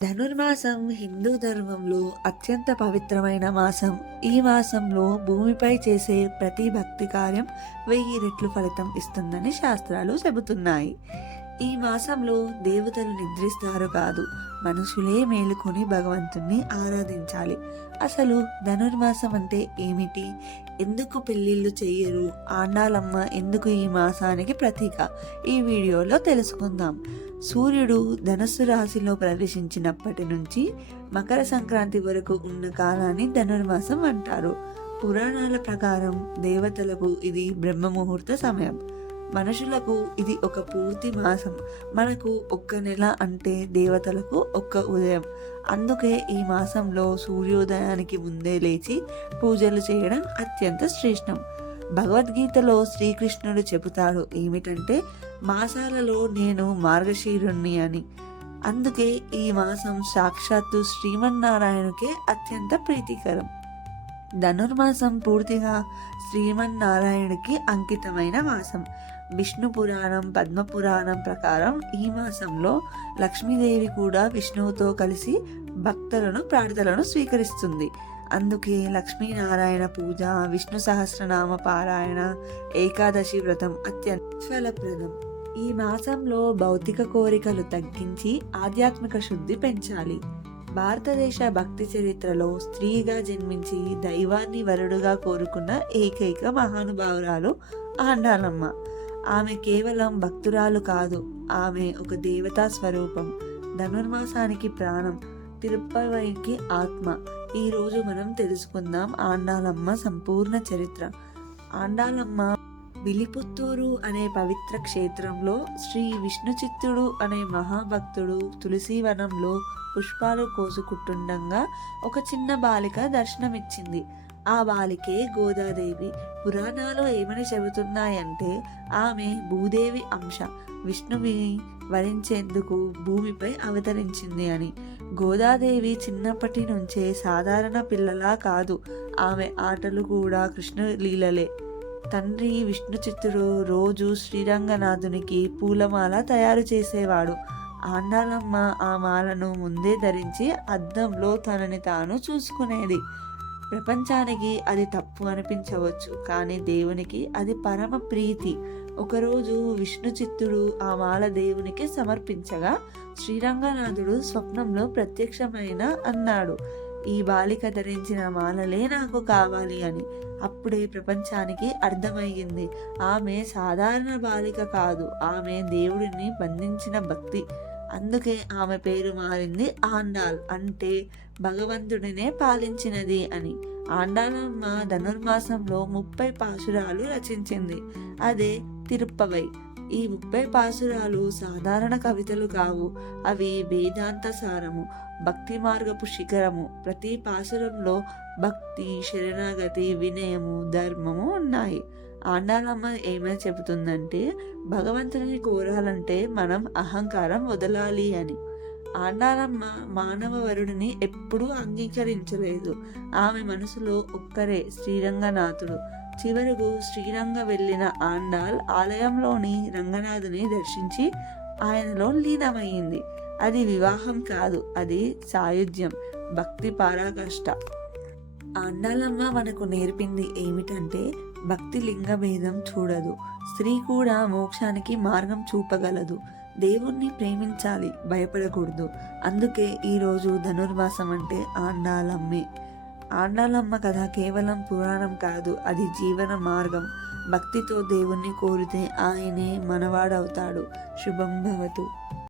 ధనుర్మాసం హిందూ ధర్మంలో అత్యంత పవిత్రమైన మాసం. ఈ మాసంలో భూమిపై చేసే ప్రతి భక్తి కార్యం 1000 రెట్లు ఫలితం ఇస్తుందని శాస్త్రాలు చెబుతున్నాయి. ఈ మాసంలో దేవతలు నిద్రిస్తారు కాదు, మనుషులే మేలుకొని భగవంతుణ్ణి ఆరాధించాలి. అసలు ధనుర్మాసం అంటే ఏమిటి? ఎందుకు పెళ్ళిళ్ళు చెయ్యరు? ఆండాలమ్మ ఎందుకు ఈ మాసానికి ప్రతీక? ఈ వీడియోలో తెలుసుకుందాం. సూర్యుడు ధనస్సు రాశిలో ప్రవేశించినప్పటి నుంచి మకర సంక్రాంతి వరకు ఉన్న కాలాన్ని ధనుర్మాసం అంటారు. పురాణాల ప్రకారం దేవతలకు ఇది బ్రహ్మ ముహూర్త సమయం, మనుషులకు ఇది ఒక పూర్తి మాసం. మనకు ఒక్క నెల అంటే దేవతలకు ఒక్క ఉదయం. అందుకే ఈ మాసంలో సూర్యోదయానికి ముందే లేచి పూజలు చేయడం అత్యంత శ్రేష్టం. భగవద్గీతలో శ్రీకృష్ణుడు చెబుతాడు ఏమిటంటే, మాసాలలో నేను మార్గశీరుణ్ణి అని. అందుకే ఈ మాసం సాక్షాత్తు శ్రీమన్నారాయణుకే అత్యంత ప్రీతికరం. ధనుర్మాసం పూర్తిగా శ్రీమన్నారాయణుడికి అంకితమైన మాసం. విష్ణు పురాణం, పద్మపురాణం ప్రకారం ఈ మాసంలో లక్ష్మీదేవి కూడా విష్ణువుతో కలిసి భక్తులను ప్రార్థనలను స్వీకరిస్తుంది. అందుకే లక్ష్మీనారాయణ పూజ, విష్ణు సహస్రనామ పారాయణ, ఏకాదశి వ్రతం అత్యంత ఫలప్రదం. ఈ మాసంలో భౌతిక కోరికలు తగ్గించి ఆధ్యాత్మిక శుద్ధి పెంచాలి. భారతదేశ భక్తి చరిత్రలో స్త్రీగా జన్మించి దైవాన్ని వరుడుగా కోరుకున్న ఏకైక మహానుభావురాలు ఆండాలమ్మ. ఆమె కేవలం భక్తురాలు కాదు, ఆమె ఒక దేవతా స్వరూపం. ధనుర్మాసానికి ప్రాణం, తిరుప్పవైకి ఆత్మ. ఈరోజు మనం తెలుసుకుందాం ఆండాలమ్మ సంపూర్ణ చరిత్ర. ఆండాలమ్మ విలిపుత్తూరు అనే పవిత్ర క్షేత్రంలో శ్రీ విష్ణుచిత్తుడు అనే మహాభక్తుడు తులసీవనంలో పుష్పాలు కోసుకుంటుండగా ఒక చిన్న బాలిక దర్శనమిచ్చింది. ఆ బాలికే గోదాదేవి. పురాణాలు ఏమని చెబుతున్నాయంటే, ఆమె భూదేవి అంశ, విష్ణువిని వరించేందుకు భూమిపై అవతరించింది అని. గోదాదేవి చిన్నప్పటి నుంచే సాధారణ పిల్లలా కాదు, ఆమె ఆటలు కూడా కృష్ణ లీలలే. తండ్రి విష్ణుచిత్తుడు రోజు శ్రీరంగనాథునికి పూలమాల తయారు చేసేవాడు. ఆండాలమ్మ ఆ మాలను ముందే ధరించి అద్దంలో తనని తాను చూసుకునేది. ప్రపంచానికి అది తప్పు అనిపించవచ్చు, కానీ దేవునికి అది పరమ ప్రీతి. ఒకరోజు విష్ణుచిత్తుడు ఆ మాల దేవునికి సమర్పించగా శ్రీరంగనాథుడు స్వప్నంలో ప్రత్యక్షమైన అన్నాడు, ఈ బాలిక ధరించిన మాలలే నాకు కావాలి అని. అప్పుడే ప్రపంచానికి అర్థమయ్యింది, ఆమె సాధారణ బాలిక కాదు, ఆమె దేవుడిని బంధించిన భక్తి. అందుకే ఆమె పేరు మారింది ఆండాల్, అంటే భగవంతుడినే పాలించినది అని. ఆండాలమ్మ ధనుర్మాసంలో 30 పాసురాలు రచించింది, అదే తిరుప్పవై. ఈ 30 పాసురాలు సాధారణ కవితలు కావు, అవి వేదాంత సారము, భక్తి మార్గపు శిఖరము. ప్రతి పాసురంలో భక్తి, శరణాగతి, వినయము, ధర్మము ఉన్నాయి. ఆండాలమ్మ ఏమని చెబుతుందంటే, భగవంతుని కోరాలంటే మనం అహంకారం వదలాలి అని. ఆండాలమ్మ మానవ వరుడిని ఎప్పుడూ అంగీకరించలేదు. ఆమె మనసులో ఒక్కరే, శ్రీరంగనాథుడు. చివరకు శ్రీరంగ వెళ్ళిన ఆండాల్ ఆలయంలోని రంగనాథుని దర్శించి ఆయనలో లీనమైంది. అది వివాహం కాదు, అది సాయుధ్యం, భక్తి పరాకాష్ఠ. ఆండాలమ్మ మనకు నేర్పింది ఏమిటంటే, భక్తి లింగ భేదం చూడదు, స్త్రీ కూడా మోక్షానికి మార్గం చూపగలదు. దేవుణ్ణి ప్రేమించాలి, భయపడకూడదు. అందుకే ఈరోజు ధనుర్మాసం అంటే ఆండాలమ్మే. ఆండాలమ్మ కథ కేవలం పురాణం కాదు, అది జీవన మార్గం. భక్తితో దేవుణ్ణి కోరితే ఆయనే మనవాడవుతాడు. శుభం భవతు.